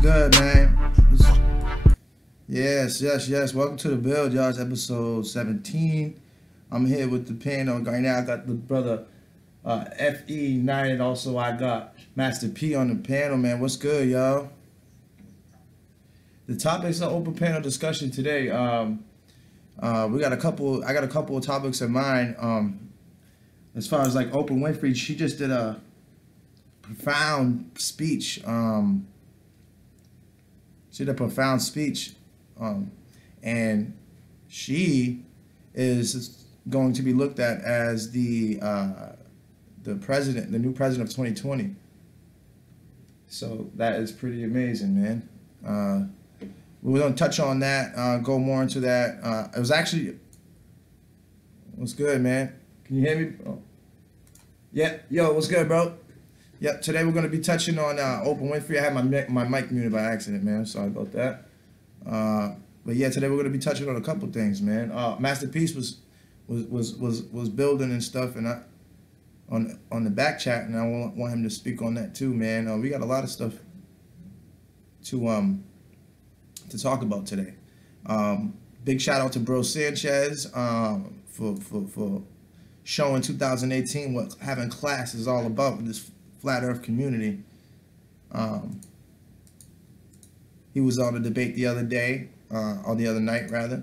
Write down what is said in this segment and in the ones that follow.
good, man? Yes. Welcome to the build, y'all. It's episode 17. I'm here with the panel right now. I got the brother FE9, and also I got Master P on the panel, man. What's good, y'all? The topic's an open panel discussion today. We got a couple. I got a couple of topics in mind. As far as like Oprah Winfrey, she just did a profound speech. She did a profound speech, and she is going to be looked at as the president, the new president of 2020. So that is pretty amazing, man. We're gonna touch on that, go more into that. It was actually, what's good, man? Can you hear me? Oh. Yeah, yo, what's good, bro? Yep, today we're going to be touching on Oprah Winfrey. I had my mic muted by accident, man. Sorry about that. But yeah, today we're going to be touching on a couple things, man. Masterpiece was building and stuff, and on the back chat, and I want him to speak on that too, man. We got a lot of stuff to talk about today. Big shout out to Bro Sanchez for showing 2018 what having class is all about with this flat earth community. He was on a debate the other day, or the other night rather,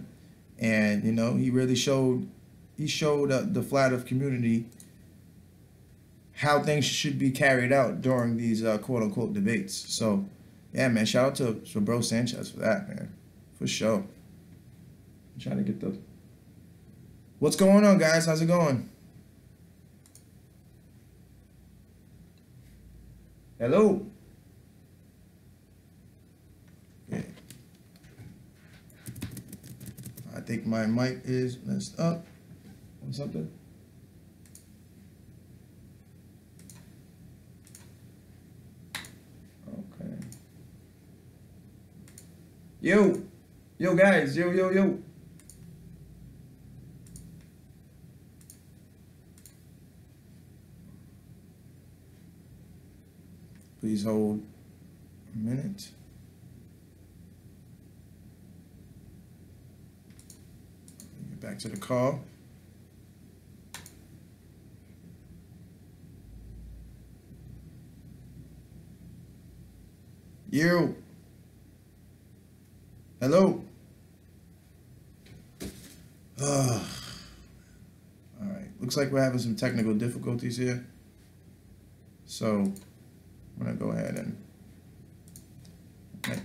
and you know, he really showed the flat earth community how things should be carried out during these quote unquote debates. So yeah, man, shout out to Bro Sanchez for that, man, for sure. I'm trying to get the, what's going on, guys? How's it going? Hello. Okay. I think my mic is messed up or something. Okay. Yo guys, yo. Please hold a minute. Get back to the call. Yo. Hello. All right. Looks like we're having some technical difficulties here. So I'm gonna go ahead and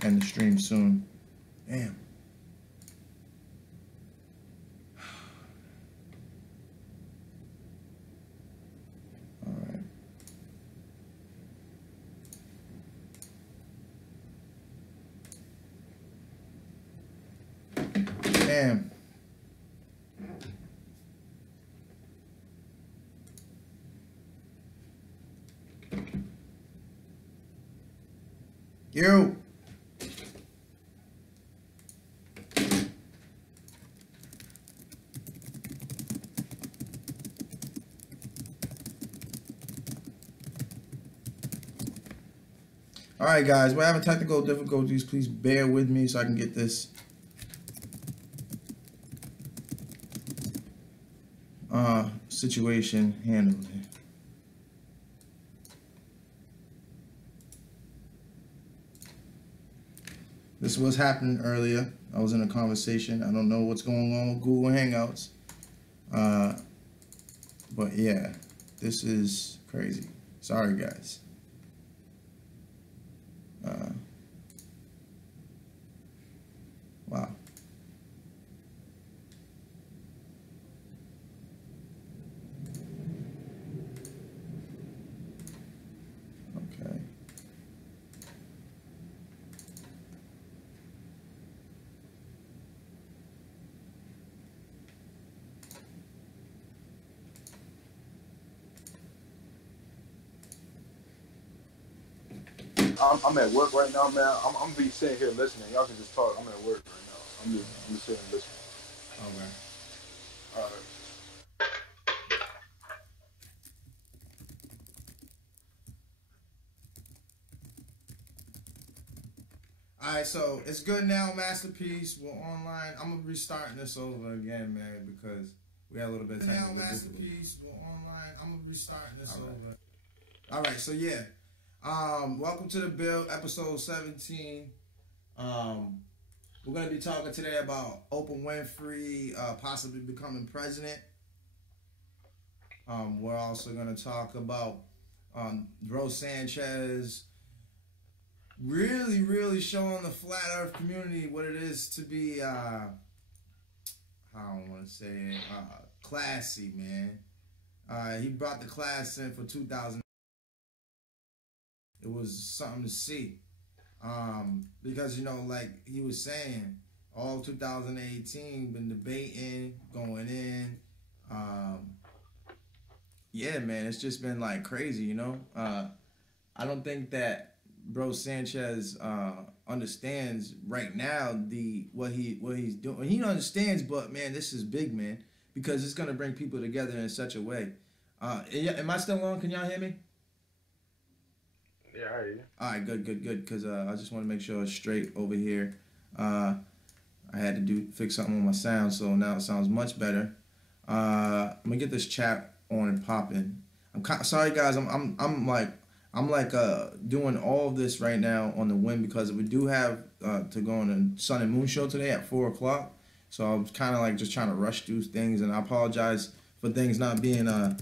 end the stream soon. Damn. All right. Damn. Yo. All right, guys, we're having technical difficulties. Please bear with me so I can get this situation handled. This was happening earlier. I was in a conversation. I don't know what's going on with Google Hangouts. But yeah, this is crazy. Sorry, guys. Wow. Okay. I'm at work right now, man. I'm gonna be sitting here listening. Y'all can just talk. I'm at work right now. I'm just sitting listening. Okay. All right. All right, so it's good now, Masterpiece. We're online. I'm gonna be restarting this over again, man, because we had a little bit of time. Now, Masterpiece. We're online. I'm gonna be restarting this over. All right, so yeah, welcome to the Build, episode 17. We're gonna be talking today about Oprah Winfrey possibly becoming president. We're also gonna talk about Rose Sanchez really showing the flat earth community what it is to be how I want to say it, classy, man. He brought the class in for 2000. It was something to see, because like he was saying, all 2018 been debating, going in. Yeah, man, it's just been like crazy, I don't think that Bro Sanchez understands right now what he's doing. He understands, but man, this is big, man, because it's gonna bring people together in such a way. Am I still on? Can y'all hear me? Yeah, I hear you. All right, good. Because I just want to make sure it's straight over here. I had to fix something on my sound, so now it sounds much better. I'm gonna get this chat on and popping. Sorry, guys. I'm like doing all of this right now on the whim because we do have to go on a Sun and Moon show today at 4 o'clock. So I was kind of like just trying to rush through things, and I apologize for things not being on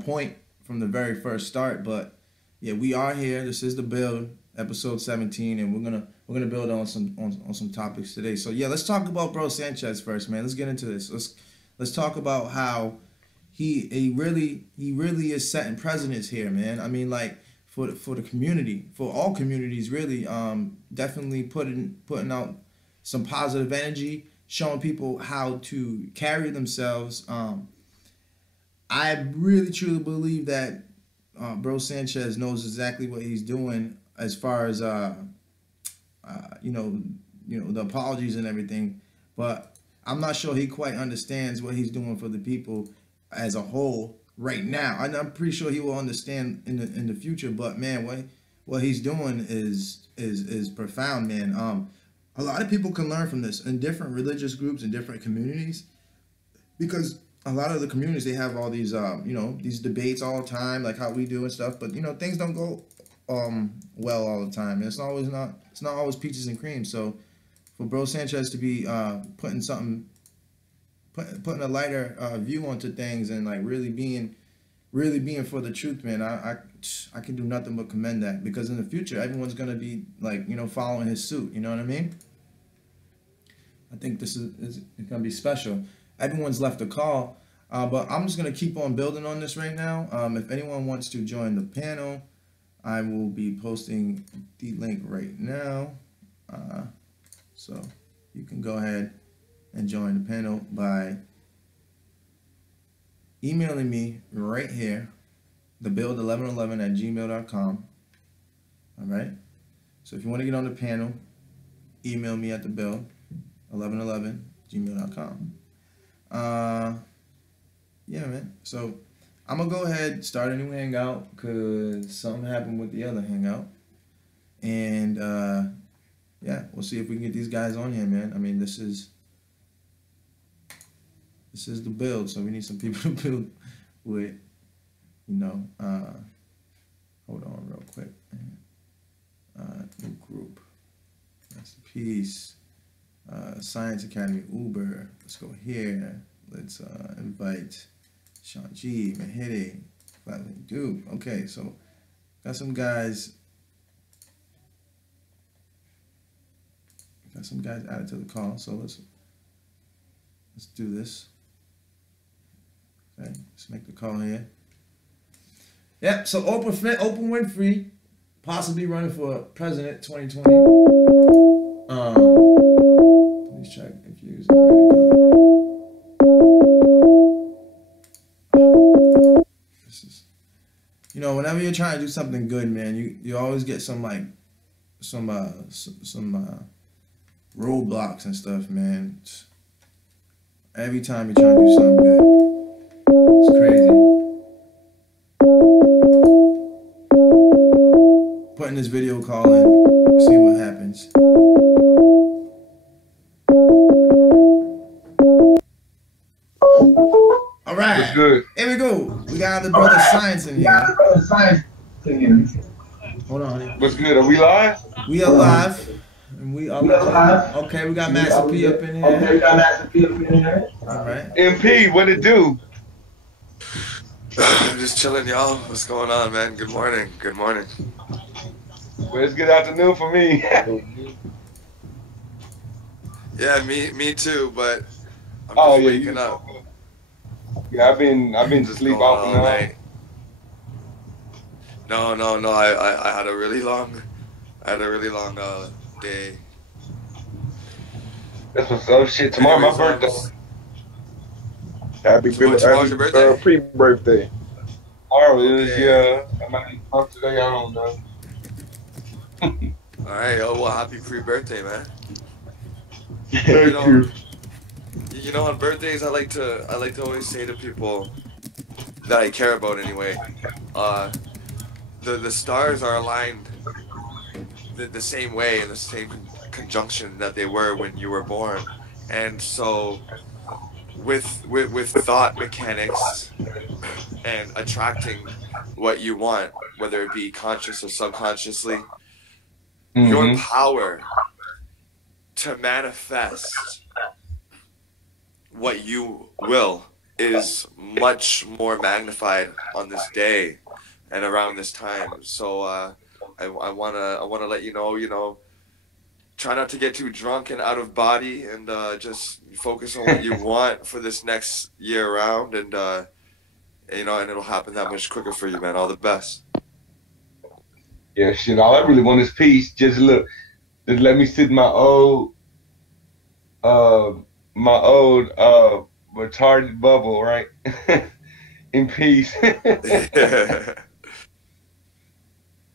point from the very first start. But yeah, we are here. This is the Build, episode 17, and we're gonna build on some topics today. So yeah, let's talk about Bro Sanchez first, man. Let's get into this. Let's talk about how he really is setting precedents here, man. I mean, like for the community, for all communities, really, definitely putting out some positive energy, showing people how to carry themselves. I really truly believe that Bro Sanchez knows exactly what he's doing as far as the apologies and everything, but I'm not sure he quite understands what he's doing for the people as a whole right now. I'm pretty sure he will understand in the future, but man, what he's doing is profound, man. A lot of people can learn from this in different religious groups and different communities, because a lot of the communities, they have all these these debates all the time, like how we do and stuff, but things don't go well all the time. It's not always peaches and cream. So for Bro Sanchez to be putting a lighter view onto things and like really being for the truth, man, I can do nothing but commend that, because in the future everyone's gonna be like following his suit. You know what I mean? I think this is gonna be special. Everyone's left a call, but I'm just gonna keep on building on this right now. If anyone wants to join the panel, I will be posting the link right now, so you can go ahead and join the panel by emailing me right here, thebuild1111@gmail.com. All right. So if you want to get on the panel, email me at thebuild1111@gmail.com. Yeah, man. So I'm gonna go ahead, start a new hangout, because something happened with the other hangout, and yeah, we'll see if we can get these guys on here, man. I mean, this is the build, so we need some people to build with. Hold on real quick. New group. Masterpiece. Science Academy Uber. Let's go here. Let's invite Sean G, Mahidi, Flatland Duke. Okay, so got some guys. Got some guys added to the call. So let's do this. Okay, let's make the call here. Yep. So Oprah Winfrey possibly running for president 2020. Please check if you use the right. This is, whenever you're trying to do something good, man, you always get some roadblocks and stuff, man. Every time you're trying to do something good, it's crazy. putting this video call in. See what happens. All What's right, good? here we go. We got the brother Science in here. Hold on, honey. What's good? Are we live? We are live, and we are legit. Okay, we got Master P up in here. All right. MP, what it do? I'm just chilling, y'all. What's going on, man? Good morning. Good morning. Well, it's good afternoon for me. Yeah, me too. But I'm just Oh yeah, waking up. Yeah, I've been Just asleep going off all and on. night. No. I had a really long day. That's what's up. Shit, tomorrow Anyways, my birthday. Happy tomorrow's your birthday? pre-birthday. Tomorrow is, Okay. yeah. I might come today, I don't know. All right. Oh well, happy pre-birthday, man. Thank you. You know, on birthdays, I like to always say to people that I care about anyway. The stars are aligned the same way in the same conjunction that they were when you were born, and so with thought mechanics and attracting what you want, whether it be conscious or subconsciously, your power to manifest what you will is much more magnified on this day and around this time. So I wanna let you know, try not to get too drunk and out of body, and just focus on what you want for this next year around, and and it'll happen that much quicker for you, man. All the best. Yeah, shit, all I really want is peace. Just look, just let me sit in my old retarded bubble, right? In peace.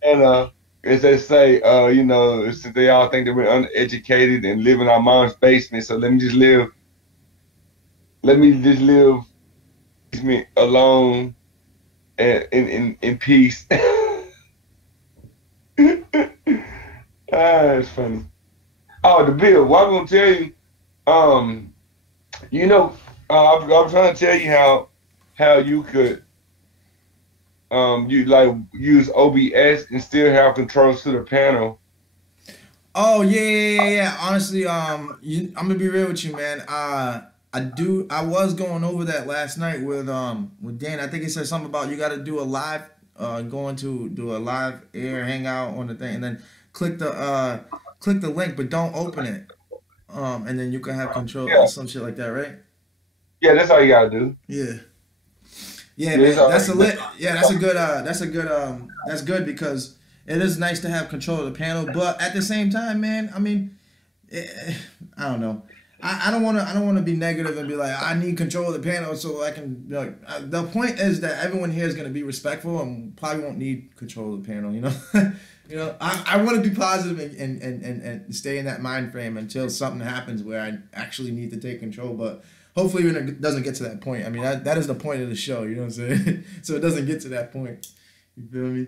And as they say, since they all think that we're uneducated and live in our mom's basement, so let me just live alone and in peace. It's funny. Oh, the bill. What I'm gonna tell you, I'm trying to tell you how you could you like use OBS and still have controls to the panel. Oh yeah. Honestly, I'm gonna be real with you, man. I was going over that last night with Dan. I think he said something about you got to do a live, going to do a live air hangout on the thing, and then click the link, but don't open it. And then you can have control Yeah, or some shit like that, right? yeah, that's all you gotta do. Yeah. Yeah, Yeah, man. That's good because it is nice to have control of the panel, but at the same time, man, I mean, I don't know. I don't want to be negative and be like I need control of the panel so I can the point is that everyone here is going to be respectful and probably won't need control of the panel, you know. I want to be positive and stay in that mind frame until something happens where I actually need to take control, but hopefully it doesn't get to that point. I mean, that is the point of the show, you know what I'm saying? So it doesn't get to that point. You feel me?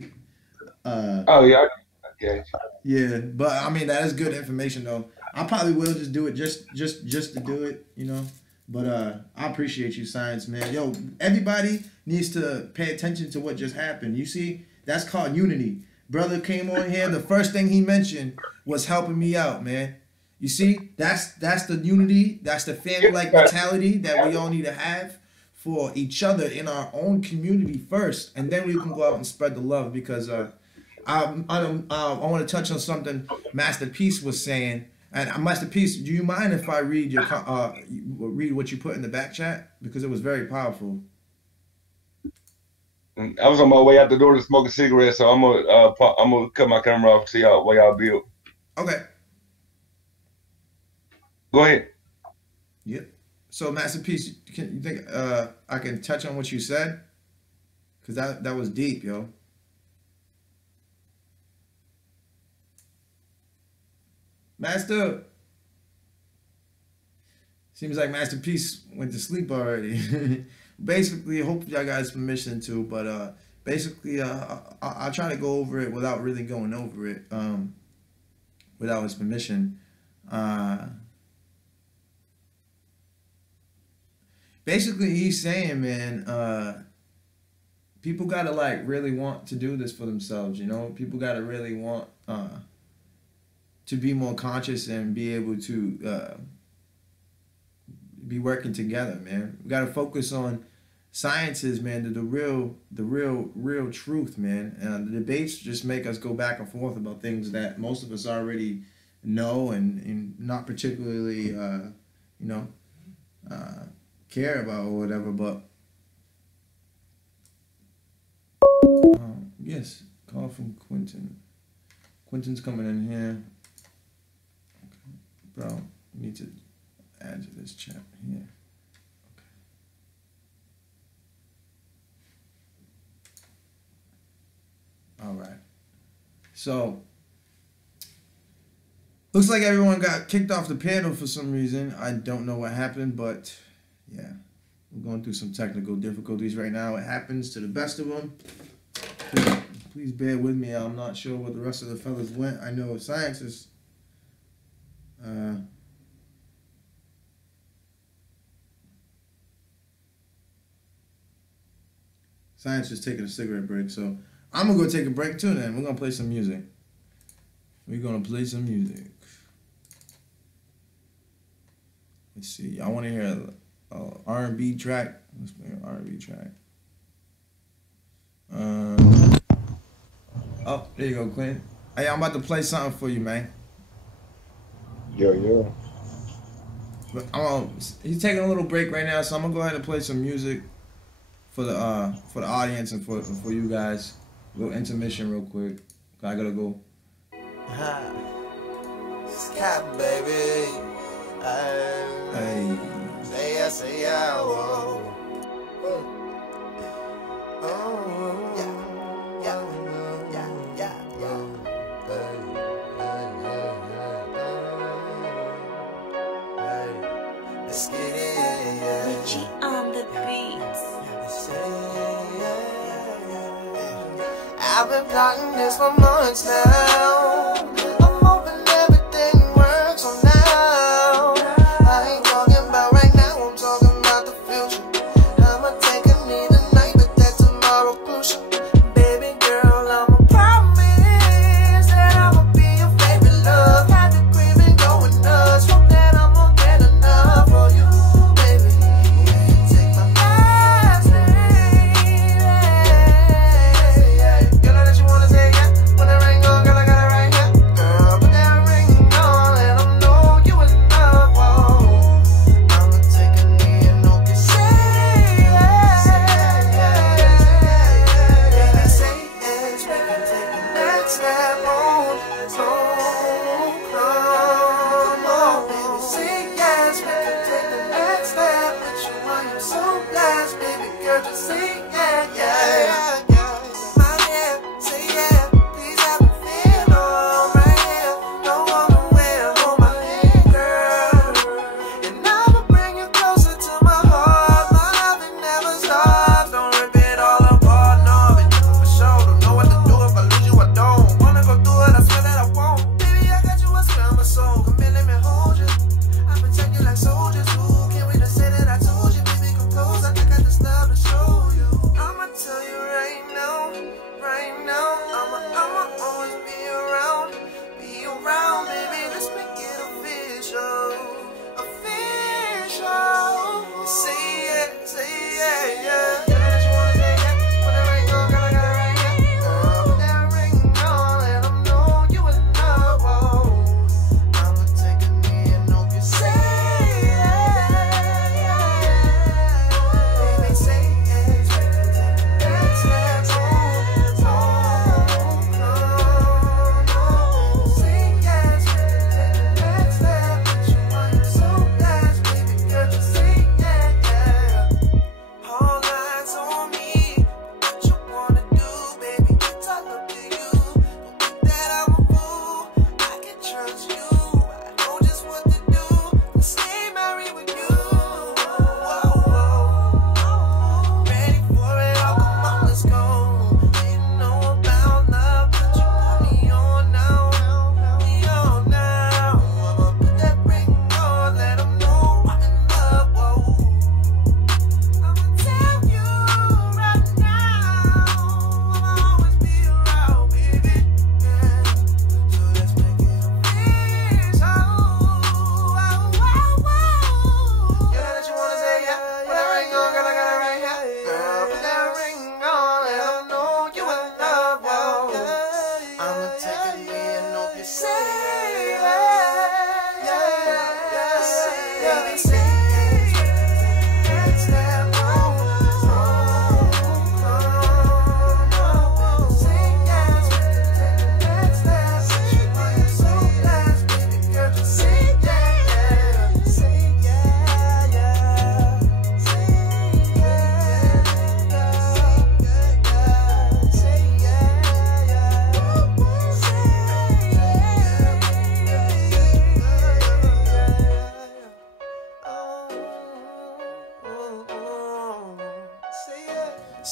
Oh yeah, I get you. Yeah, but I mean that is good information though. I probably will just do it just to do it, you know. But I appreciate you, Science, man. Yo, everybody needs to pay attention to what just happened. You see, that's called unity. Brother came on here. The first thing he mentioned was helping me out, man. You see, that's the unity. That's the family-like mentality that we all need to have for each other in our own community first, and then we can go out and spread the love. Because I want to touch on something Master Peace was saying. And Master Peace, do you mind if I read read what you put in the back chat, because it was very powerful. I was on my way out the door to smoke a cigarette, so I'm gonna cut my camera off to y'all while y'all build. Okay. Go ahead. Yep. So Master Peace, you think I can touch on what you said? Cause that was deep, yo. Master. Seems like Master Peace went to sleep already. Basically, I hope y'all guys permission to, but basically, I try to go over it without really going over it, without his permission. Basically, he's saying, man, people gotta like really want to do this for themselves. You know, people gotta really want to be more conscious and be able to be working together, man. We gotta focus on sciences, man. The real truth, man. The debates just make us go back and forth about things that most of us already know and not particularly, care about or whatever. But yes, call from Quentin. Quentin's coming in here. Okay. Bro, you need to add to this chat here. Okay. All right. So, looks like everyone got kicked off the panel for some reason. I don't know what happened, but yeah, we're going through some technical difficulties right now. It happens to the best of them. Please bear with me. I'm not sure where the rest of the fellas went. I know Science is Science is taking a cigarette break, so I'm gonna go take a break too. Then we're gonna play some music. We're gonna play some music. Let's see. I want to hear a R&B track. Let's play an R&B track. Oh, there you go, Clint. Hey, I'm about to play something for you, man. Yo. But he's taking a little break right now, so I'm gonna go ahead and play some music for the audience and for you guys. A little intermission, real quick. I gotta go. Scott, baby. Hey. Say yeah, whoa. Let's get it. Richie on the beats. I've been plotting this for months now. I'm hoping everything works on now. I ain't talking about right now, I'm talking about the future. I'ma take a knee tonight, but that's tomorrow crucial. Baby girl, I'ma promise that I'ma be your favorite love. Had the craving going nuts, hope that I'm more than enough for you, baby. Take my last name. Girl, that you wanna say yeah. When the ring on, girl, I got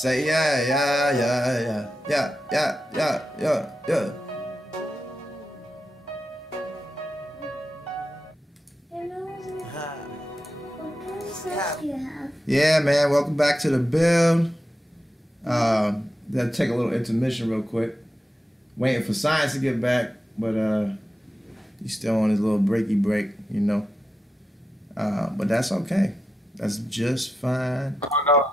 Say yeah, yeah, yeah, yeah, yeah, yeah, yeah, yeah, yeah. Yeah, man. Welcome back to the build. Gotta take a little intermission real quick. Waiting for Science to get back, but he's still on his little breaky break, you know. But that's okay. That's just fine. Oh, no,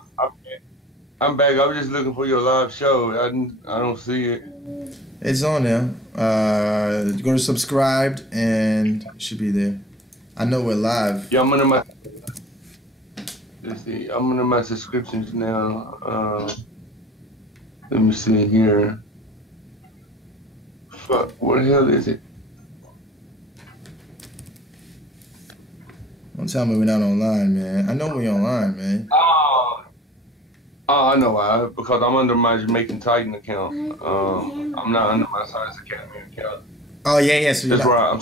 I'm back. I was just looking for your live show. I don't see it. It's on there. Go to subscribed and it should be there. I know we're live. Yeah, I'm under my. Let's see. I'm under my subscriptions now. Let me see here. Fuck. What the hell is it? Don't tell me we're not online, man. I know we're online, man. Oh, I know why. Because I'm under my Jamaican Titan account. I'm not under my Science Academy account. Oh yeah. So that's why I'm.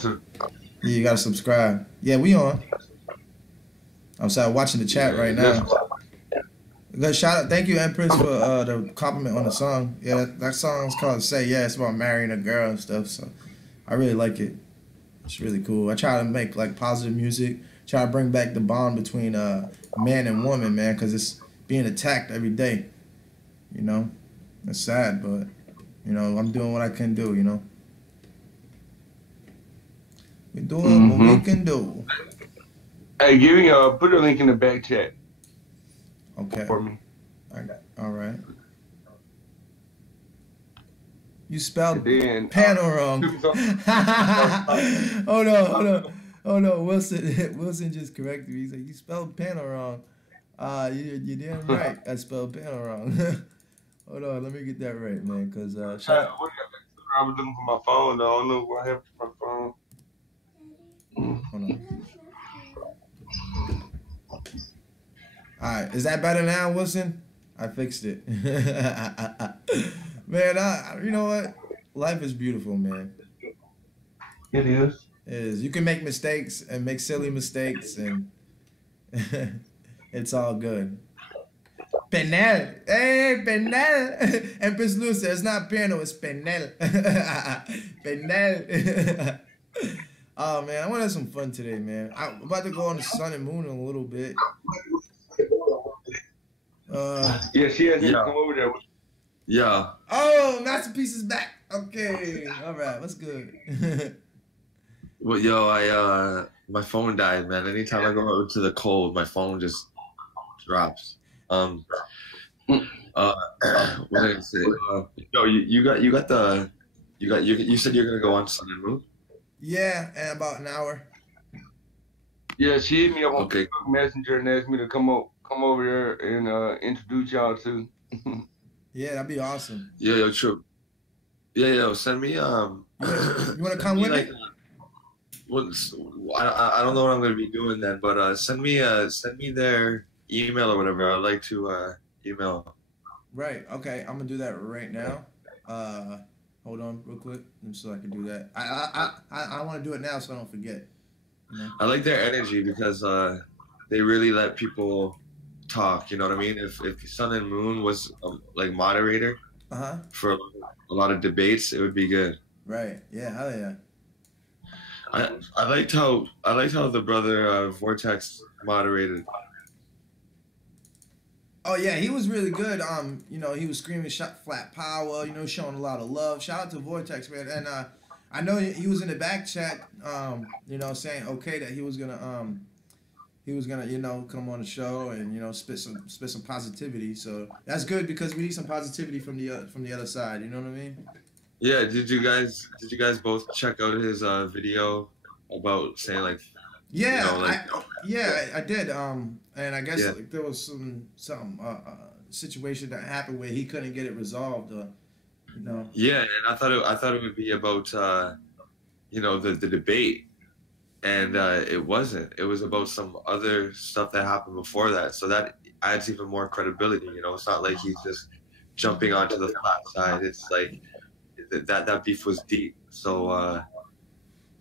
Yeah, you gotta subscribe. Yeah, we on. I'm sorry, watching the chat right now. Good shout out, thank you, Empress, for the compliment on the song. Yeah, that song's called "Say Yeah." It's about marrying a girl and stuff. So I really like it. It's really cool. I try to make like positive music. Try to bring back the bond between man and woman, man, because it's being attacked every day. You know, it's sad, but you know, I'm doing what I can do. You know, we're doing what we can do. Hey, put a link in the back chat. Okay. For me. All right. You spelled then, panel wrong. Hold on. Wilson just corrected me. He said you spelled panel wrong. You damn right. I spelled panel wrong. Hold on, let me get that right, man. Cause I was looking for my phone. Though. I don't know what happened to my phone. Hold on. All right, is that better now, Wilson? I fixed it. Man, you know what? Life is beautiful, man. It is. It is. You can make mistakes and make silly mistakes, and it's all good. Penel. Hey, Penel. Empress Luz says, it's not piano, it's Penel. Penel. Oh, man, I want to have some fun today, man. I'm about to go on the sun and moon in a little bit. Yeah, she has to come over there. Yeah. Oh, Masterpiece is back. Okay. All right. What's good? Well, yo, my phone died, man. Anytime I go out to the cold, my phone just drops. What did I say? Yo, you said you're gonna go on Sun and Moon? Yeah, in about an hour. Yeah, she hit me up on Facebook Messenger and asked me to come over there and introduce y'all to. Yeah, that'd be awesome. Yeah, true. Yeah, send me. You wanna come with me? I don't know what I'm gonna be doing then, but send me their email or whatever. I'd like to email. Right. Okay. I'm gonna do that right now. Hold on, real quick, so I can do that. I want to do it now so I don't forget. You know? I like their energy because they really let people talk. You know what I mean? If Sun and Moon was like moderator for a lot of debates, it would be good. Right. Yeah. Hell yeah. I liked how the brother Vortex moderated. Oh yeah, he was really good. You know, he was screaming flat power, you know, showing a lot of love. Shout out to Vortex, man. And I know he was in the back chat, you know, saying that he was gonna you know, come on the show and, you know, spit some positivity. So that's good because we need some positivity from the other side, you know what I mean? Yeah, did you guys both check out his video about saying like, Yeah, like I did. And I guess yeah. like there was some situation that happened where he couldn't get it resolved. You know. Yeah, and I thought it would be about the debate, and it wasn't. It was about some other stuff that happened before that. So that adds even more credibility. It's not like he's just jumping onto the flat side. It's like that beef was deep. So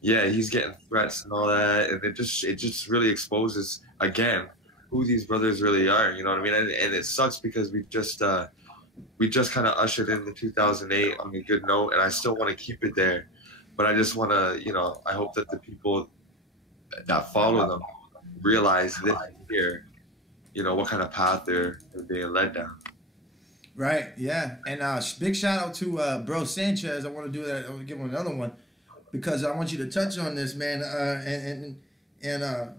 yeah, he's getting threats and all that, and it just really exposes again who these brothers really are. You know what I mean? And it sucks because we just kind of ushered in the 2008 on a good note, and I still want to keep it there. But I just want to, I hope that the people that follow them realize this year, what kind of path they're being led down. Right. Yeah. And big shout out to Bro Sanchez. I want to do that. I want to give him another one because I want you to touch on this, man, and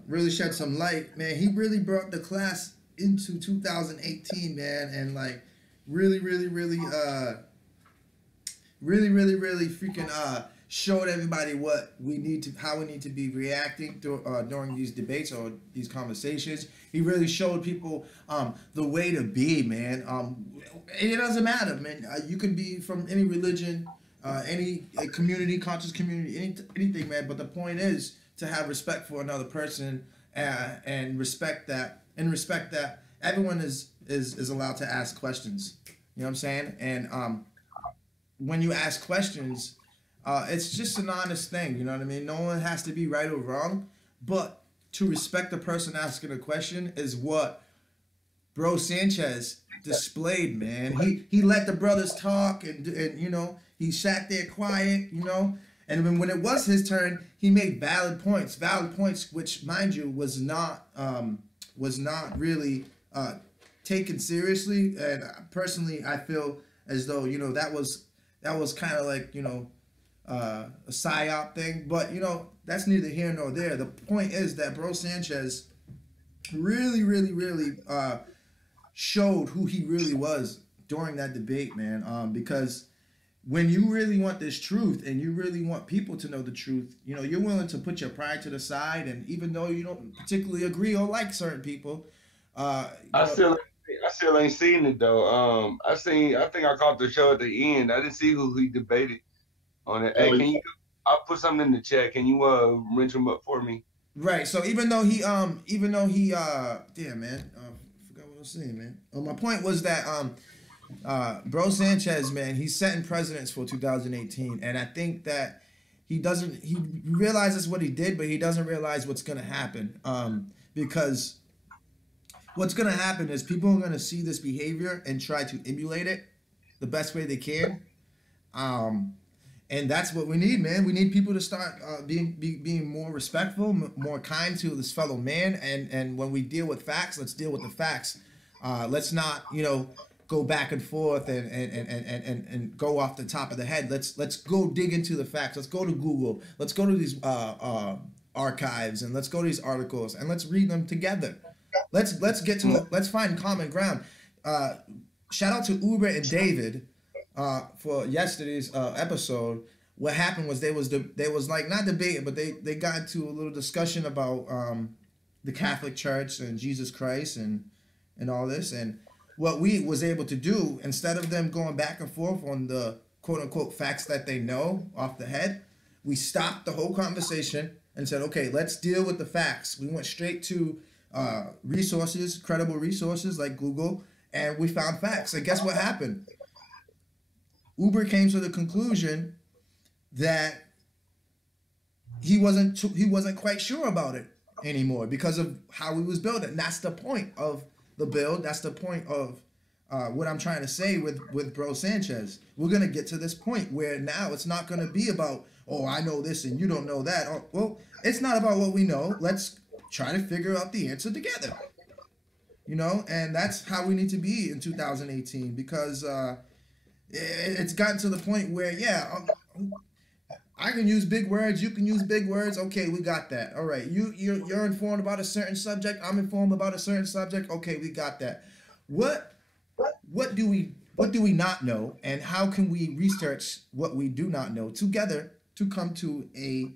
really shed some light, man. He really brought the class into 2018, man, and like really, really, really, really freaking showed everybody how we need to be reacting during these debates or these conversations. He really showed people the way to be, man. It doesn't matter, man. You can be from any religion, any community, conscious community, anything, man. But the point is to have respect for another person and respect that everyone is allowed to ask questions. You know what I'm saying? And when you ask questions, it's just an honest thing. You know what I mean? No one has to be right or wrong, but to respect the person asking a question is what Bro Sanchez displayed, man. He let the brothers talk, and he sat there quiet, and when it was his turn, he made valid points, which, mind you, was not really taken seriously. And personally, I feel as though that was kind of like a psyop thing, but that's neither here nor there. The point is that Bro Sanchez really, really, really showed who he really was during that debate, man. Because when you really want this truth and you really want people to know the truth, you're willing to put your pride to the side, and even though you don't particularly agree or like certain people, I still ain't seen it though. I think I caught the show at the end. I didn't see who he debated on it. Hey, I'll put something in the chat. Can you wrench them up for me? right. So even though he damn, man, I forgot what I was saying, man. My point was that Bro Sanchez, man, he's setting precedents for 2018, and I think that he realizes what he did, but he doesn't realize what's gonna happen. Because what's gonna happen is people are gonna see this behavior and try to emulate it the best way they can. And that's what we need, man. We need people to start being more respectful, more kind to this fellow man. And when we deal with facts, let's deal with the facts. Let's not, go back and forth and go off the top of the head. Let's go dig into the facts. Let's go to Google. Let's go to these archives, and let's go to these articles, and let's read them together. Let's find common ground. Shout out to Uber and David. For yesterday's episode, what happened was they was like not debating, but they got into a little discussion about the Catholic Church and Jesus Christ and all this. And what we was able to do, instead of them going back and forth on the quote unquote facts that they know off the head, we stopped the whole conversation and said, okay, let's deal with the facts. We went straight to resources, credible resources like Google, and we found facts. And guess what happened? Uber came to the conclusion that he wasn't quite sure about it anymore because of how he was building. And that's the point of the build. That's the point of what I'm trying to say with Bro Sanchez. We're gonna get to this point where now it's not gonna be about, oh, I know this and you don't know that. Oh, well, it's not about what we know. Let's try to figure out the answer together. And that's how we need to be in 2018 because. It's gotten to the point where, I can use big words. You can use big words. Okay, we got that. All right, you're informed about a certain subject. I'm informed about a certain subject. Okay, we got that. What do we what do we not know, and how can we research what we do not know together to come to a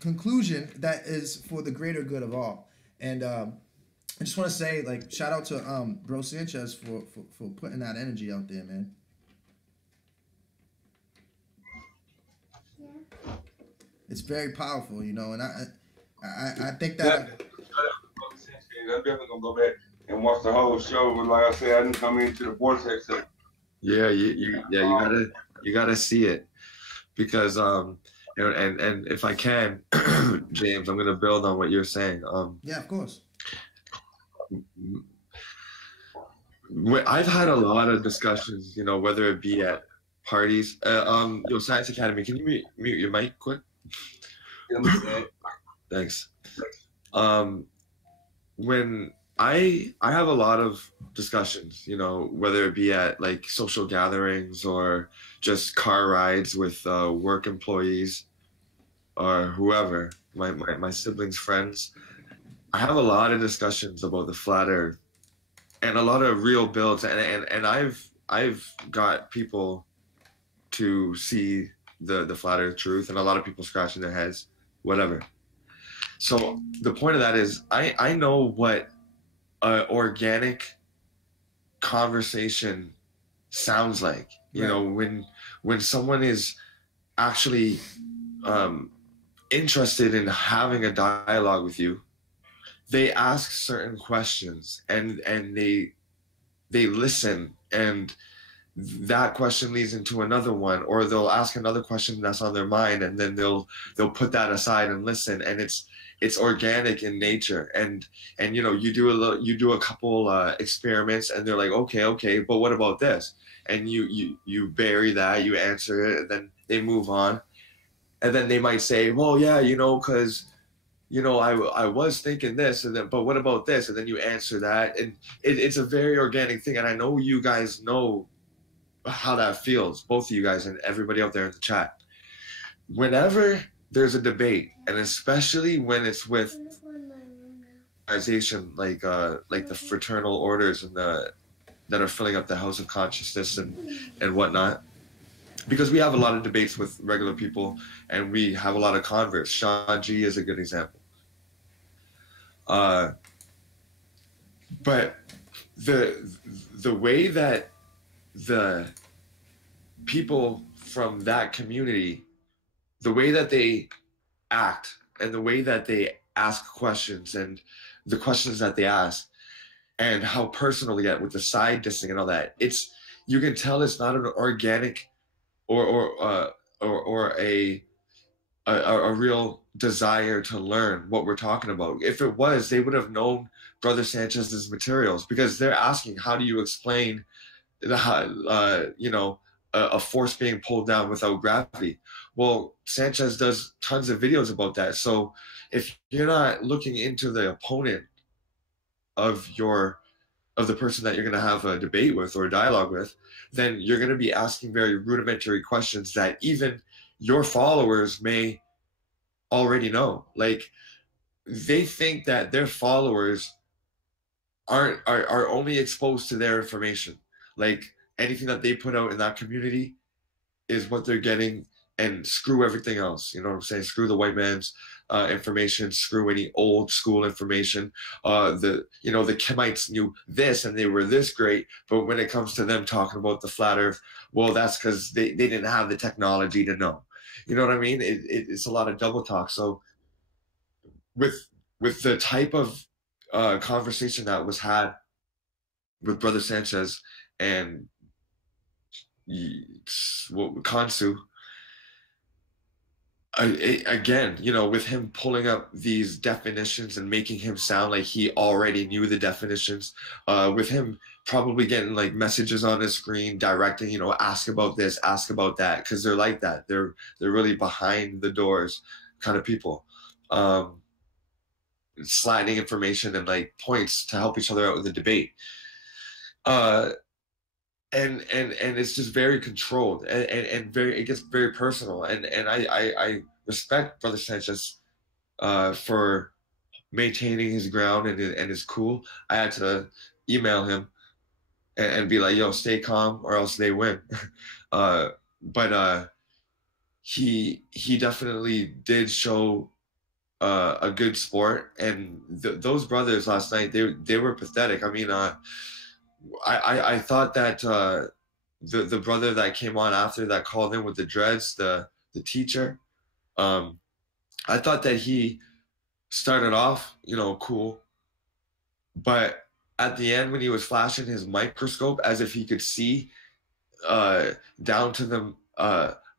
conclusion that is for the greater good of all. And I just want to say, like, shout out to Bro Sanchez for putting that energy out there, man. It's very powerful, you know, and I think that I'm definitely gonna go back and watch the whole show. But like I said, I didn't come into the vortex. Yeah, you gotta see it, because you know, and if I can, James, I'm gonna build on what you're saying. Yeah, of course. I've had a lot of discussions, you know, whether it be at parties. Yo, Science Academy, can you mute your mic quick? Thanks. When I have a lot of discussions, you know, whether it be at like social gatherings or just car rides with work employees or whoever, my siblings, friends. I have a lot of discussions about the flat earth and a lot of real builds, and I've got people to see the flat earth truth, and a lot of people scratching their heads, whatever. So the point of that is I know what organic conversation sounds like. You know, when someone is actually interested in having a dialogue with you, they ask certain questions and they listen, and that question leads into another one, or they'll ask another question that's on their mind, and then they'll put that aside and listen, and it's organic in nature. And you know, you do a couple experiments, and they're like, okay, but what about this? And you bury that, you answer it, and then they move on, and then they might say, well, yeah, you know, because you know, I was thinking this, and then, but what about this? And then you answer that, and it's a very organic thing. And I know you guys know how that feels, both of you guys and everybody out there in the chat. Whenever there's a debate, and especially when it's with organization like the fraternal orders and that are filling up the house of consciousness and whatnot, because we have a lot of debates with regular people, and we have a lot of converts. Sean G is a good example. But the way that the people from that community, the way that they act, and the way that they ask questions, and the questions that they ask, and how personal they get with the side dissing and all that, you can tell it's not an organic or a real desire to learn what we're talking about. If it was, they would have known Brother Sanchez's materials, because they're asking, how do you explain a force being pulled down without gravity? Well, Sanchez does tons of videos about that. So if you're not looking into the opponent of the person that you're going to have a debate with or a dialogue with, then you're going to be asking very rudimentary questions that even your followers may already know. Like, they think that their followers are only exposed to their information. Like, anything that they put out in that community is what they're getting, and screw everything else. You know what I'm saying? Screw the white man's information, screw any old school information. The Kemites knew this and they were this great, but when it comes to them talking about the flat earth, well, that's because they didn't have the technology to know. You know what I mean? It's a lot of double talk. So with the type of conversation that was had with Brother Sanchez and Kansu, again, you know, with him pulling up these definitions and making him sound like he already knew the definitions, with him probably getting like messages on his screen directing, you know, ask about this, ask about that, because they're like that. They're really behind the doors kind of people, sliding information and like points to help each other out with the debate. And it's just very controlled, and it gets very personal, and I respect Brother Sanchez for maintaining his ground and his cool. I had to email him and be like, yo, stay calm or else they win. But he definitely did show a good sport, and those brothers last night, they were pathetic. I mean, I thought that the brother that came on after that called in with the dreads, the teacher, I thought that he started off, cool, but at the end when he was flashing his microscope as if he could see down to the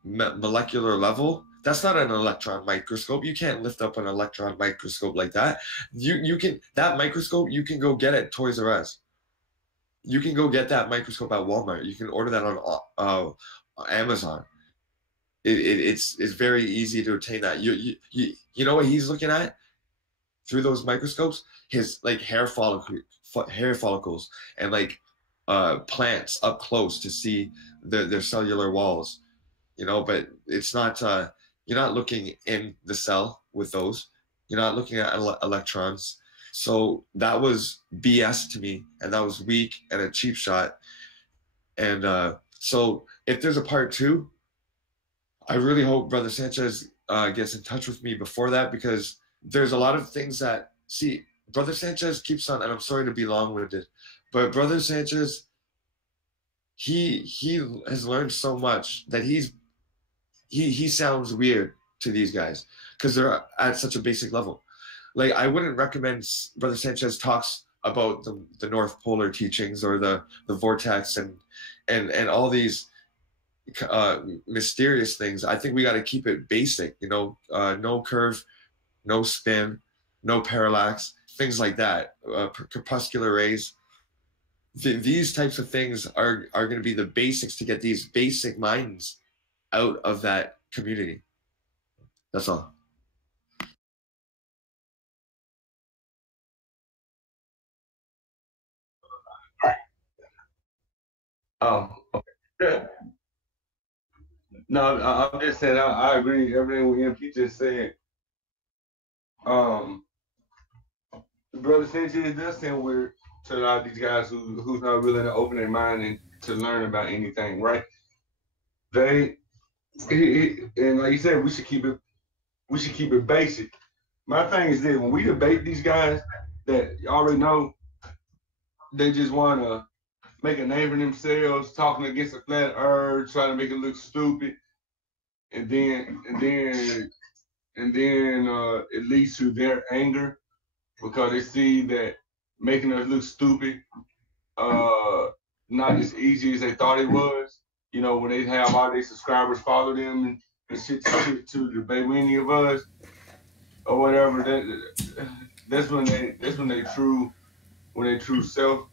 molecular level. That's not an electron microscope. You can't lift up an electron microscope like that. You can, that microscope you can go get at Toys R Us. You can go get that microscope at Walmart. You can order that on Amazon. It's very easy to obtain that. You know what he's looking at through those microscopes? His like hair follicles and like plants up close to see their cellular walls. But it's not. You're not looking in the cell with those. You're not looking at electrons. So that was BS to me, and that was weak and a cheap shot. And so if there's a part 2, I really hope Brother Sanchez gets in touch with me before that, because there's a lot of things that, see, Brother Sanchez keeps on, and I'm sorry to be long-winded, but Brother Sanchez, he has learned so much that he sounds weird to these guys because they're at such a basic level. Like, I wouldn't recommend Brother Sanchez talks about the North Polar teachings or the vortex and all these mysterious things. I think we got to keep it basic, no curve, no spin, no parallax, things like that, crepuscular rays. These types of things are going to be the basics to get these basic minds out of that community. That's all. Okay. No, I'm just saying I agree everything with MP just said. Um, Brother Sanchez does sound weird to a lot of these guys who's not willing to open their mind and to learn about anything, right? And like you said, we should keep it basic. My thing is that when we debate these guys that you already know, they just want to make a name for themselves, talking against the flat earth, trying to make it look stupid, and then it leads to their anger because they see that making us look stupid not as easy as they thought it was. When they have all their subscribers follow them and shit to debate with any of us or whatever. That's when they true self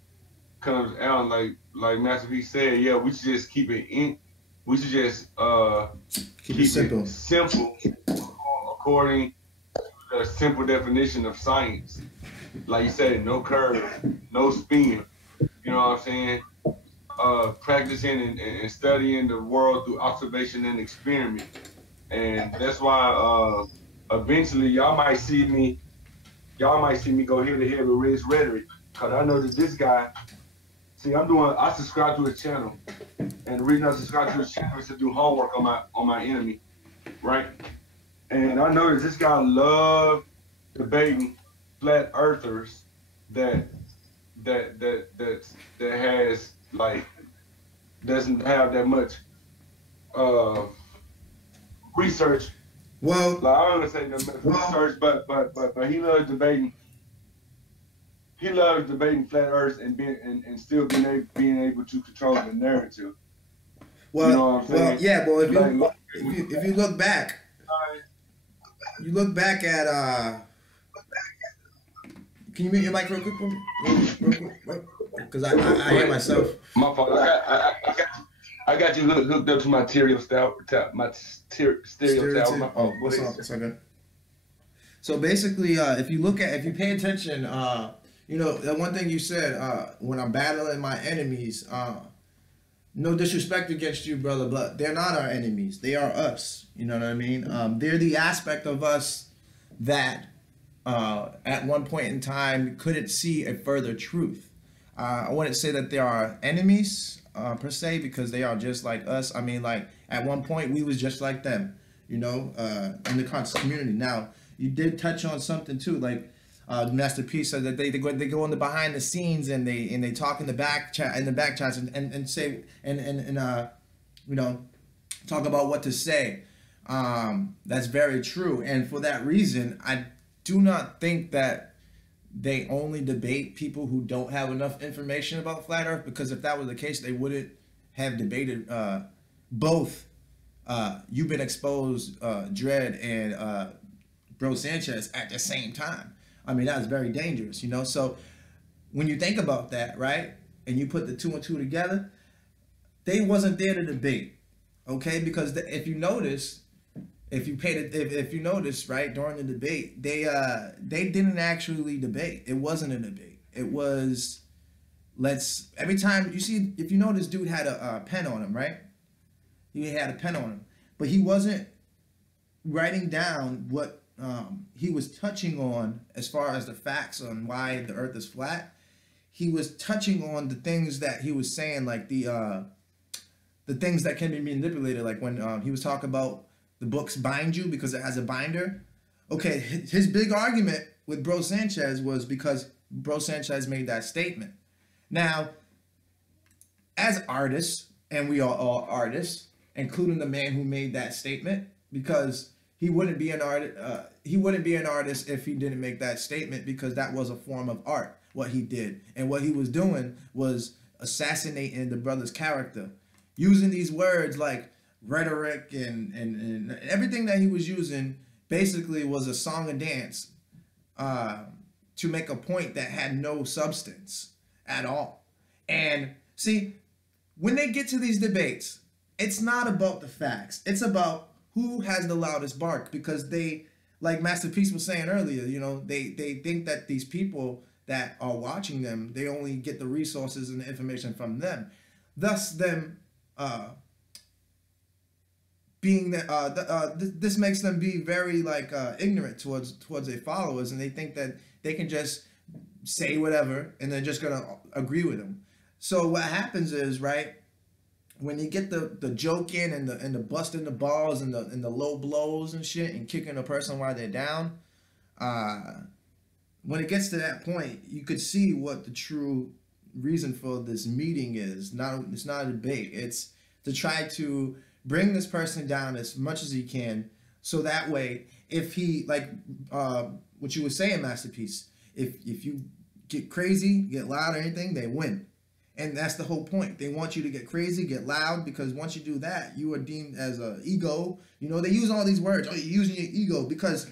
comes out. Like Master P said, yeah, we should just keep it in. We should just keep it simple according to the simple definition of science. Like you said, no curve, no spin. You know what I'm saying? Practicing and studying the world through observation and experiment. And that's why eventually y'all might see me go head to head with Red's Rhetoric. Cause I know that this guy, I subscribe to his channel. And the reason I subscribe to his channel is to do homework on my enemy. Right? And I know that this guy loves debating flat earthers that has doesn't have that much research. Well, I don't want to say no research, but he loves debating. He loves debating flat Earth and still being able to control the narrative. Well, you know what I'm saying? yeah. Well, if you look back, at Can you mute your mic real quick for me? Because I hear myself. My fault. I got you hooked up to my stereo style. Oh, what's up? What's up, good? So basically, if you pay attention, the one thing you said, when I'm battling my enemies, no disrespect against you, brother, but they're not our enemies. They are us. You know what I mean? They're the aspect of us that at one point in time couldn't see a further truth. I wouldn't say that they are enemies per se, because they are just like us. I mean, like at one point we was just like them, in the conscious community. Now you did touch on something too, like Master P said that they go in the behind the scenes, and they talk in the back chats, and say talk about what to say. That's very true, and for that reason, I do not think that they only debate people who don't have enough information about flat Earth, because if that was the case, they wouldn't have debated both You've Been Exposed, Dread, and Bro Sanchez at the same time. I mean, that's very dangerous, So when you think about that, right, and you put the two and two together, they wasn't there to debate, okay? Because if you notice, if you notice, right, during the debate, they didn't actually debate. It wasn't a debate. It was, every time you see, if you notice, dude had a pen on him, right? He had a pen on him, but he wasn't writing down what he was touching on as far as the facts on why the Earth is flat. He was touching on the things that he was saying, like the things that can be manipulated, like when he was talking about the books bind you because it has a binder. Okay, his big argument with Bro Sanchez was because Bro Sanchez made that statement. Now, as artists, and we are all artists, including the man who made that statement, because he wouldn't be an artist if he didn't make that statement, because that was a form of art, what he did. And what he was doing was assassinating the brother's character, using these words like rhetoric and everything that he was using basically was a song and dance to make a point that had no substance at all. And see, when they get to these debates, it's not about the facts. It's about who has the loudest bark, because they, like Master Peace was saying earlier, they think that these people that are watching them, they only get the resources and the information from them. Thus, them being that this makes them be very ignorant towards their followers, and they think that they can just say whatever and they're just gonna agree with them. So what happens is, right, when you get the joke in and the busting the balls and the low blows and shit and kicking a person while they're down, when it gets to that point, you could see what the true reason for this meeting is. It's not a debate. It's to try to bring this person down as much as he can, so that way, if he, what you were saying, Masterpiece, if you get crazy, get loud or anything, they win. And that's the whole point. They want you to get crazy, get loud, because once you do that, you are deemed as a ego. They use all these words. Oh, you're using your ego, because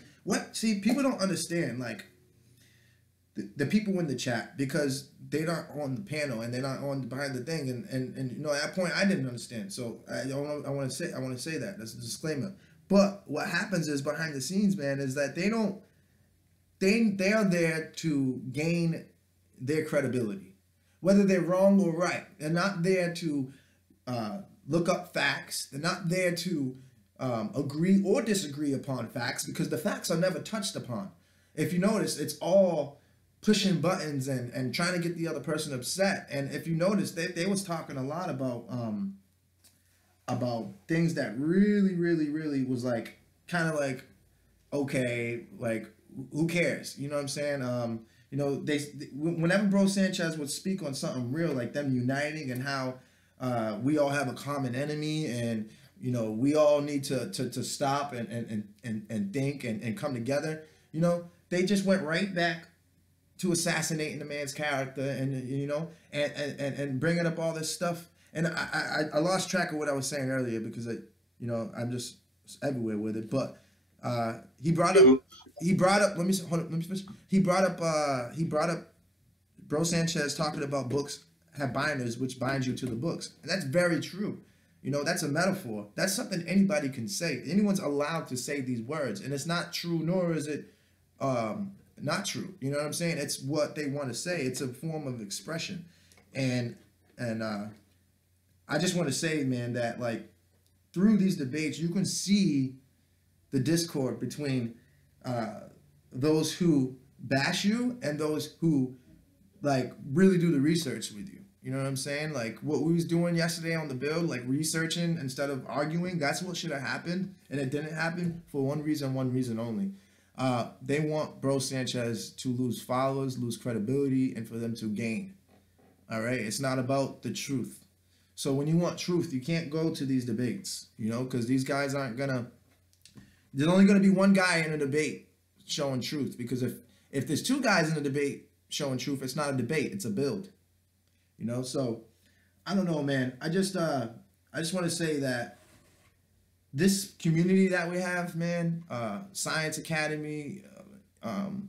people don't understand, the people in the chat, because they're not on the panel and they're not on behind the thing, and at that point I didn't understand. So I want to say that that's a disclaimer. But what happens is, behind the scenes, man, is that they are there to gain their credibility, whether they're wrong or right. They're not there to look up facts. They're not there to agree or disagree upon facts, because the facts are never touched upon. If you notice, it's all pushing buttons and trying to get the other person upset. And if you notice, they was talking a lot about things that really was okay, who cares? You know what I'm saying? Whenever Bro Sanchez would speak on something real, like them uniting and how we all have a common enemy, and we all need to stop and think and come together. They just went right back to assassinating the man's character, and bringing up all this stuff. And I lost track of what I was saying earlier, because I'm just everywhere with it. But he brought up let me finish. He brought up Bro Sanchez talking about books have binders, which binds you to the books, and that's very true. That's a metaphor. That's something anybody can say. Anyone's allowed to say these words, and it's not true, nor is it not true. You know what I'm saying? It's what they want to say. It's a form of expression. And I just want to say, man, that through these debates, you can see the discord between those who bash you and those who like really do the research with you. You know what I'm saying? Like what we was doing yesterday on the build, like researching instead of arguing. That's what should have happened, and it didn't happen for one reason only. They want Bro Sanchez to lose followers, lose credibility, and for them to gain. All right, it's not about the truth. So when you want truth, you can't go to these debates, you know, because these guys aren't gonna. There's only gonna be one guy in a debate showing truth, because if there's two guys in a debate showing truth, it's not a debate, it's a build. You know, so I don't know, man. I just want to say that this community that we have, man, Science Academy,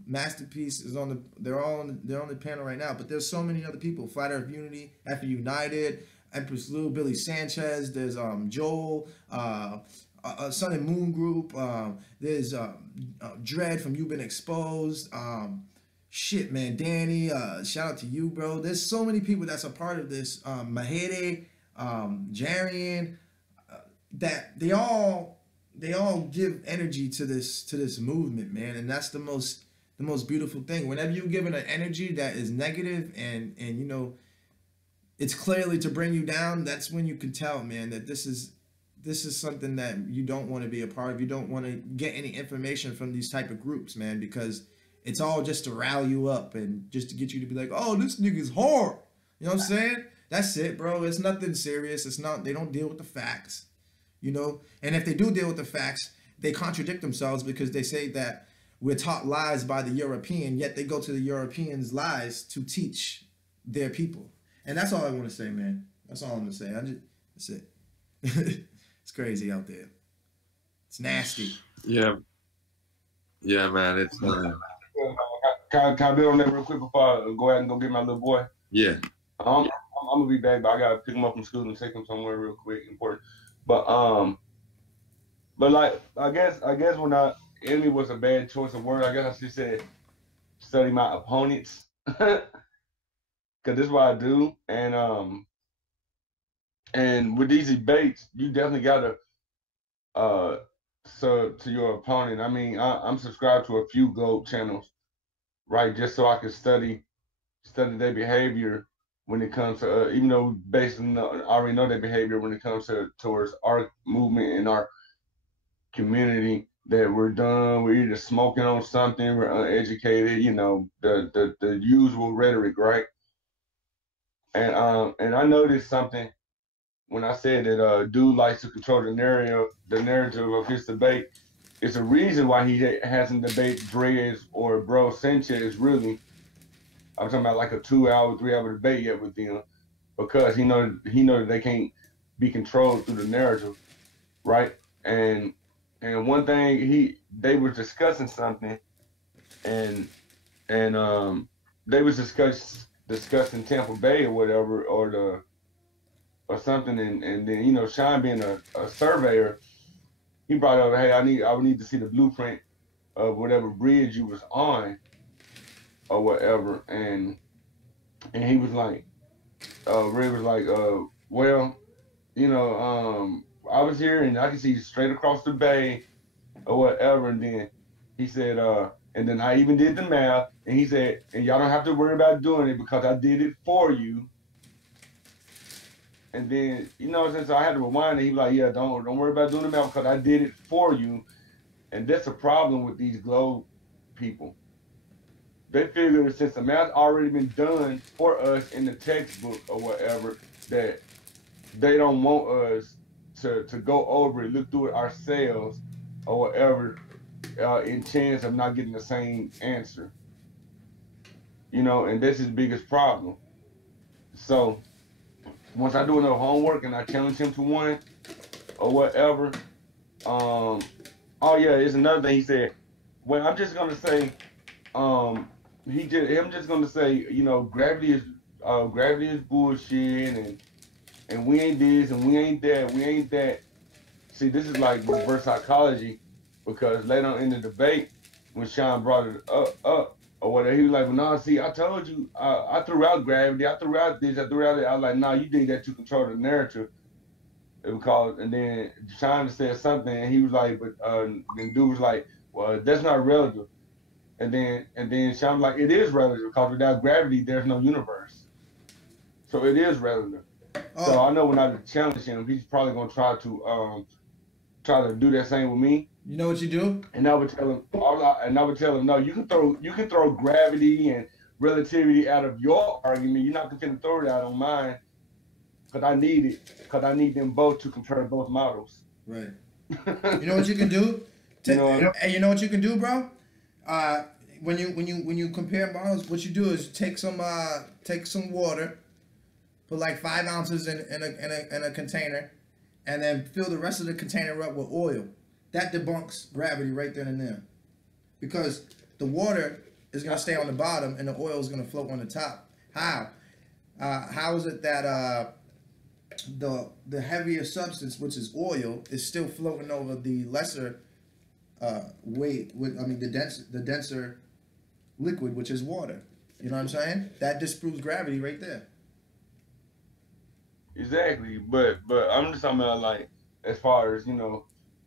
Masterpiece is on the. They're on the panel right now, but there's so many other people. Flat Earth Unity, After United, Empress Lou, Billy Sanchez. There's Joel, Sun and Moon Group. There's Dread from You've Been Exposed. Shit, man, Danny, shout out to you, bro. There's so many people that's a part of this. Mahede, Jarian, that they all give energy to this movement, man, and that's the most beautiful thing. Whenever you're given an energy that is negative and you know it's clearly to bring you down, that's when you can tell, man, that this is something that you don't want to be a part of. You don't want to get any information from these type of groups, man, because it's all just to rally you up and just to get you to be like, oh, this nigga's hard. You know what I'm saying? That's it, bro. It's nothing serious. It's not. They don't deal with the facts, you know. And if they do deal with the facts, they contradict themselves, because they say that we're taught lies by the European, yet they go to the Europeans' lies to teach their people. And that's all I want to say, man. That's all I'm gonna say. That's it. It's crazy out there. It's nasty. Yeah, man. It's Can I build on that real quick before I go out and go get my little boy? yeah. I'm gonna be back, but I gotta pick him up from school and take him somewhere real quick, important. But like I guess when enemy was a bad choice of word, I guess I should say study my opponents, because this is what I do, and with these debates, you definitely gotta so to your opponent. I mean, I'm subscribed to a few GOAT channels, right, just so I can study their behavior when it comes to, even though basically I already know their behavior when it comes towards our movement and our community, that we're done, we're either smoking on something, we're uneducated, you know, the usual rhetoric, right? And I noticed something when I said that dude likes to control the narrative of his debate. It's a reason why he hasn't debated Dreads or Bro Sanchez, really. I'm talking about like a 2-hour, 3-hour debate yet with them, because he know that they can't be controlled through the narrative, right? And one thing they were discussing something, and they was discussing Tampa Bay or whatever, or something, and then, you know, Sean being a surveyor, he brought up, hey, I would need to see the blueprint of whatever bridge you was on or whatever, and he was like, Ray was like, well, you know, I was here and I could see straight across the bay or whatever, and then he said, and then I even did the math, and he said, and y'all don't have to worry about doing it because I did it for you. And then, you know, since I had to rewind, and he was like, yeah, don't worry about doing the math because I did it for you. And that's a problem with these globe people. They figure that since the math already been done for us in the textbook or whatever, that they don't want us to go over it, look through it ourselves or whatever, in chance of not getting the same answer. You know, and that's his biggest problem. So once I do enough homework and I challenge him to one or whatever, oh yeah, it's another thing he said. Well, I'm just gonna say, I'm just gonna say, you know, gravity is bullshit, and we ain't this and we ain't that. See, this is like reverse psychology, because later on in the debate, when Sean brought it up or whatever, he was like, well, no, see, I told you, I threw out gravity, I threw out this, I threw out that. I was like, no, you did that to control the narrative. And then Sean said something, and he was like, but then dude was like, well, that's not relative. And then Sean like, it is relative because without gravity, there's no universe. So it is relative. So I know when I challenge him, he's probably gonna try to do that same with me. You know what you do? And I would tell him, no, you can throw gravity and relativity out of your argument. You're not gonna throw it out on mine, because I need it. Because I need them both to compare both models. Right. You know what you can do? You know what you can do, bro? When you compare models, what you do is take some water, put like 5 ounces in a container, and then fill the rest of the container up with oil. That debunks gravity right then and there, because the water is gonna stay on the bottom and the oil is gonna float on the top. How? How is it that the heavier substance, which is oil, is still floating over the lesser weight? The denser liquid, which is water. You know what I'm saying? That disproves gravity right there. Exactly, but I'm just talking about, like, as far as,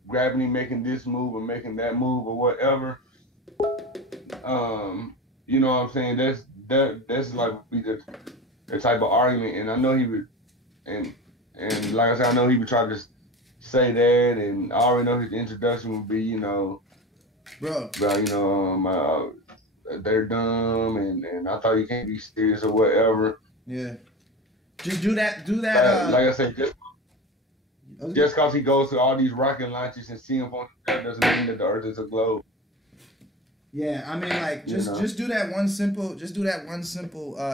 gravity making this move or making that move or whatever. You know what I'm saying? That's like be the type of argument, and I know he would, and like I said, I know he would try to say that, and I already know his introduction would be, bro, they're dumb, and I thought you can't be serious or whatever. Yeah. Just do that. Like I said, just because he goes to all these rocket launches and see them on the Earth doesn't mean that the Earth is a globe. Yeah, I mean, like, just do that one simple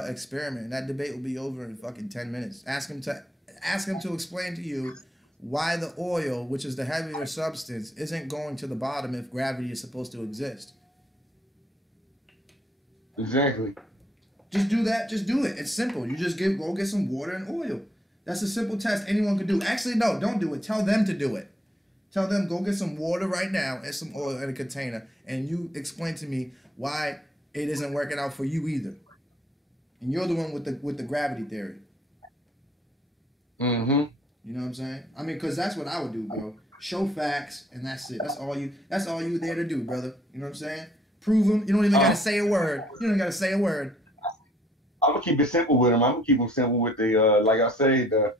experiment. That debate will be over in fucking 10 minutes. Ask him to explain to you why the oil, which is the heavier substance, isn't going to the bottom if gravity is supposed to exist. Exactly. Just do that. Just do it. It's simple. You just go get some water and oil. That's a simple test anyone could do. Actually, no, don't do it. Tell them to do it. Tell them, go get some water right now and some oil in a container, and you explain to me why it isn't working out for you either. And you're the one with the gravity theory. Mm-hmm. You know what I'm saying? I mean, because that's what I would do, bro. Show facts, and that's it. That's all you there to do, brother. You know what I'm saying? Prove them. You don't even got to say a word. You don't got to say a word. I'm gonna keep it simple with him. I'm gonna keep him simple with the like I say, the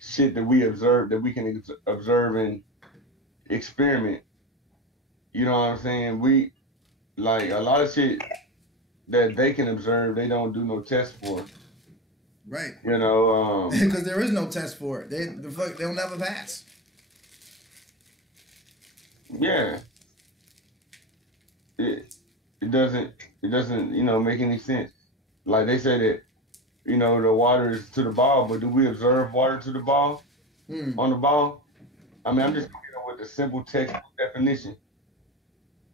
shit that we observe, that we can observe and experiment. You know what I'm saying? We, like, a lot of shit that they can observe, they don't do no test for. Right. You know, because there is no test for it. They'll never pass. Yeah. It doesn't make any sense. Like they say that, the water is to the ball, but do we observe water to the ball? On the ball? I mean, I'm just with the simple textbook definition.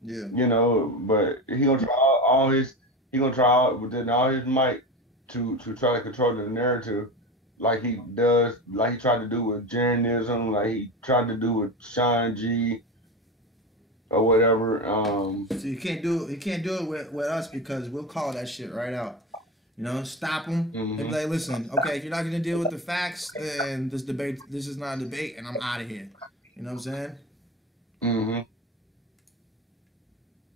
Yeah. But he gonna try all within all his might to try to control the narrative, like he tried to do with Jeranism, like he tried to do with Sean G. or whatever. So you can't do it with us, because we'll call that shit right out. Stop them and be like, listen, okay, if you're not going to deal with the facts, then this is not a debate, and I'm out of here. You know what I'm saying? Mm-hmm.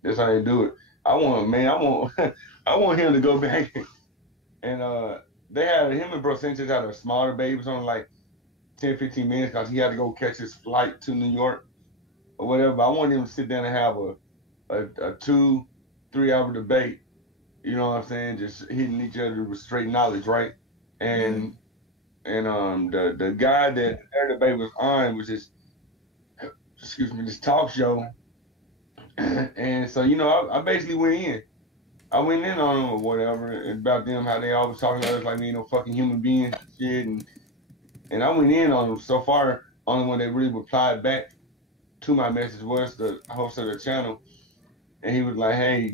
That's how they do it. I want him to go back and they had him and Bro Sanchez had a smaller debate. It was only like 10, 15 minutes because he had to go catch his flight to New York or whatever. But I wanted him to sit down and have a 2-3 hour debate. You know what I'm saying? Just hitting each other with straight knowledge, right? And the guy that their debate was on was this talk show. And so, I basically went in. I went in on them or whatever about them, how they always talking about us like we ain't no fucking human beings and shit. And I went in on them. So far, only one that really replied back to my message was the host of the channel. And he was like, hey,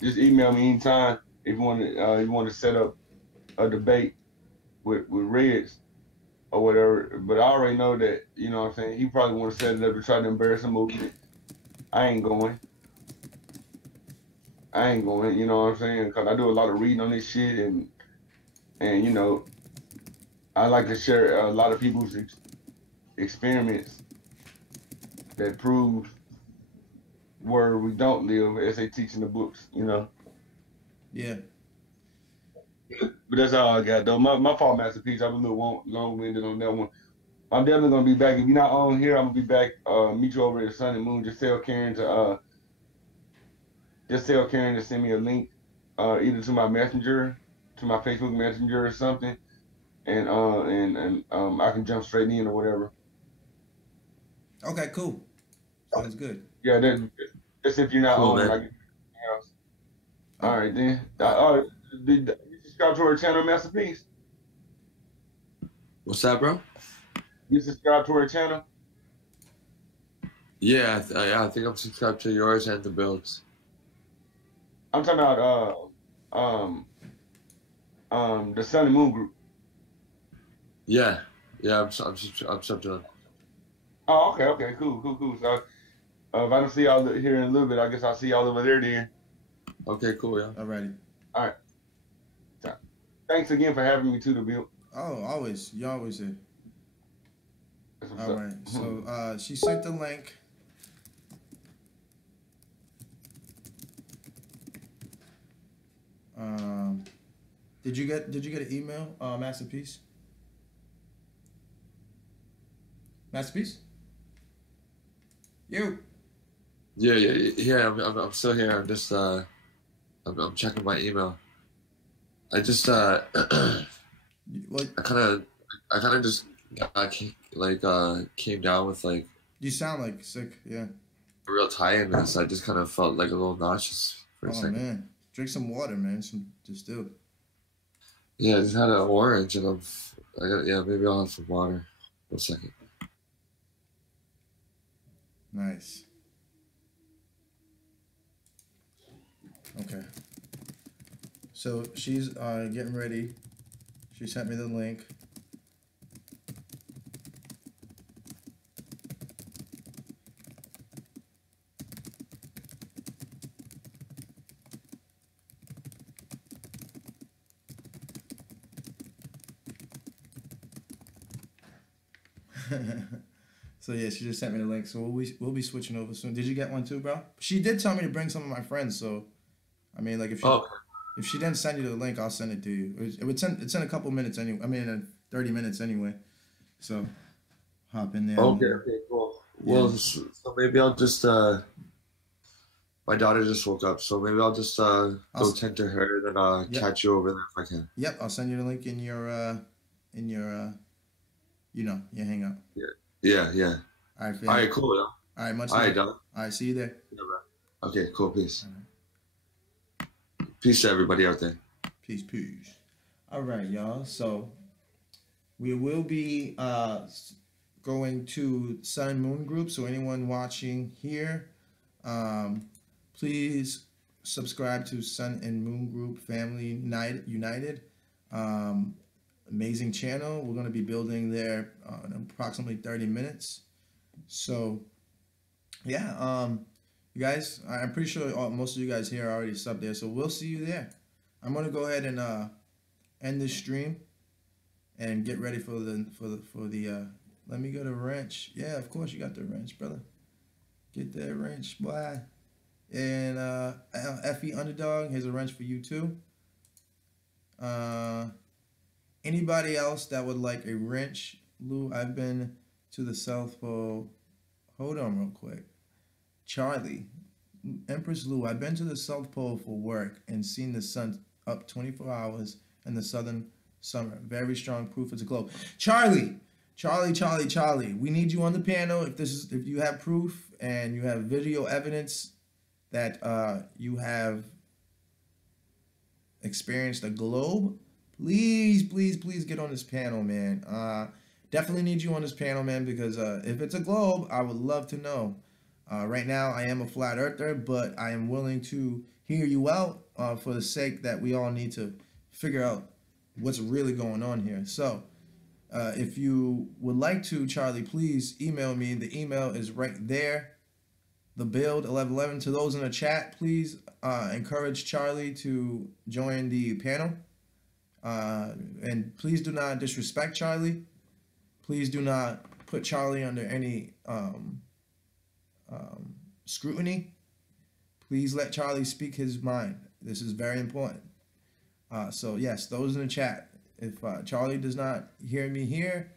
just email me anytime if you want to set up a debate with Reds or whatever. But I already know that, you know what I'm saying, he probably want to set it up to try to embarrass the movement. I ain't going, you know what I'm saying? Because I do a lot of reading on this shit, and I like to share a lot of people's experiments that prove, where we don't live as they teach in the books, you know. Yeah. But that's all I got though. My fault, Masterpiece. I'm a little long-winded on that one. I'm definitely gonna be back. If you're not on here, I'm gonna be back. Meet you over at the Sun and Moon. Just tell Karen to send me a link, either to my messenger, to my Facebook Messenger or something, and I can jump straight in or whatever. Okay, cool. Sounds good. Yeah, that's if you're not Cool, on. man. Like anything else. All right then. Did you subscribe to our channel, Masterpiece? What's that, bro? You subscribe to our channel? Yeah, I think I'm subscribed to yours and the builds. I'm talking about the Sun and Moon group. Yeah, I'm sub to them. Oh, okay, cool. So if I don't see y'all here in a little bit, I guess I'll see y'all over there then. Okay, cool, yeah. Alrighty. All right. So, thanks again for having me to the build. Oh, always. You always here. That's what's All up. right. So she sent the link. Did you get an email, Masterpiece? Masterpiece? You. Yeah. I'm still here. I'm just I'm checking my email. I just What? I kind of just came down with like You sound like sick. Yeah. a real tiredness. I just kind of felt like a little nauseous for a Oh second. man, drink some water, man. Some distilled. Yeah, I just had an orange, and maybe I'll have some water. 1 second. Nice. Okay. So she's getting ready. She sent me the link. So yeah, she just sent me the link. So we'll be switching over soon. Did you get one too, bro? She did tell me to bring some of my friends. So, I mean, like if she didn't send you the link, I'll send it to you. It's in a couple minutes anyway. I mean, in 30 minutes anyway. So, hop in there. Okay, cool. Yeah. Well, so maybe I'll just my daughter just woke up, so maybe I'll just go tend to her and then Yep. catch you over there if I can. Yep, I'll send you the link in your your hangout. Yeah. All right, fam. All right, cool. All right, much All right, love. done. All right, see you there. Yeah, bro. Okay, cool. Peace. All Peace to everybody out there. Peace. All right, y'all. So we will be going to Sun and Moon group. So anyone watching here, please subscribe to Sun and Moon group Family United. Amazing channel. We're going to be building there in approximately 30 minutes. So yeah, you guys, I'm pretty sure most of you guys here are already subbed there. So we'll see you there. I'm going to go ahead and end this stream and get ready for the let me go to wrench. Yeah, of course you got the wrench, brother. Get that wrench, boy. And FE Underdog, here's a wrench for you too. Anybody else that would like a wrench? Lou, I've been to the South Pole. Hold on real quick. Charlie, Empress Lou, I've been to the South Pole for work and seen the sun up 24 hours in the southern summer. Very strong proof it's a globe. Charlie, we need you on the panel. If you have proof and you have video evidence that you have experienced a globe, please get on this panel, man. Definitely need you on this panel, man, because if it's a globe, I would love to know. Right now, I am a flat earther, but I am willing to hear you out for the sake that we all need to figure out what's really going on here. So, if you would like to, Charlie, please email me. The email is right there. The build 1111. To those in the chat, please encourage Charlie to join the panel. And please do not disrespect Charlie. Please do not put Charlie under any scrutiny. Please let Charlie speak his mind. This is very important. So yes, those in the chat. If Charlie does not hear me here,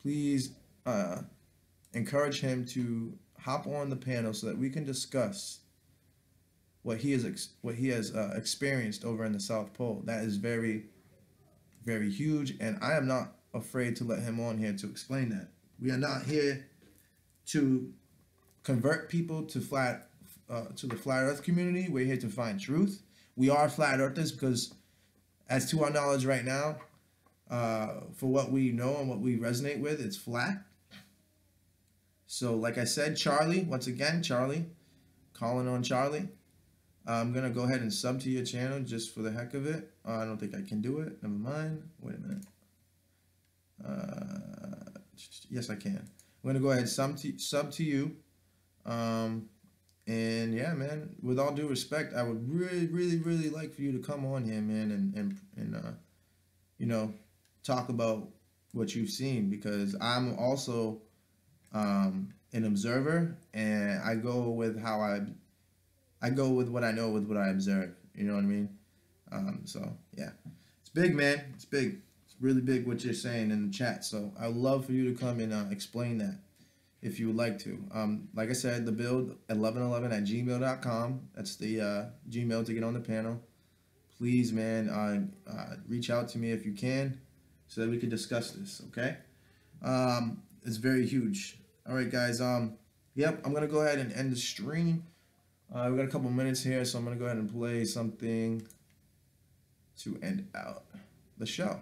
please encourage him to hop on the panel so that we can discuss what he has experienced over in the South Pole. That is very, very huge, and I am not afraid to let him on here to explain that. We are not here to convert people to the flat Earth community. We're here to find truth. We are flat earthers because, as to our knowledge right now, for what we know and what we resonate with, it's flat. So, like I said, Charlie, once again, Charlie, calling on Charlie. I'm going to go ahead and sub to your channel just for the heck of it. I don't think I can do it. Never mind. Wait a minute. Yes, I can. I'm going to go ahead and sub to you. And yeah, man, with all due respect, I would really like for you to come on here, man, and you know, talk about what you've seen, because I'm also an observer, and I go with what I know with what I observe. You know what I mean? So yeah, it's big, man. It's big. It's really big what you're saying in the chat. So I'd love for you to come and explain that if you would like to. Like I said, the build 1111@gmail.com. That's the Gmail to get on the panel. Please, man, reach out to me if you can so that we can discuss this, okay? It's very huge. All right, guys. Yep, I'm going to go ahead and end the stream. We've got a couple minutes here, so I'm going to go ahead and play something to end out the show.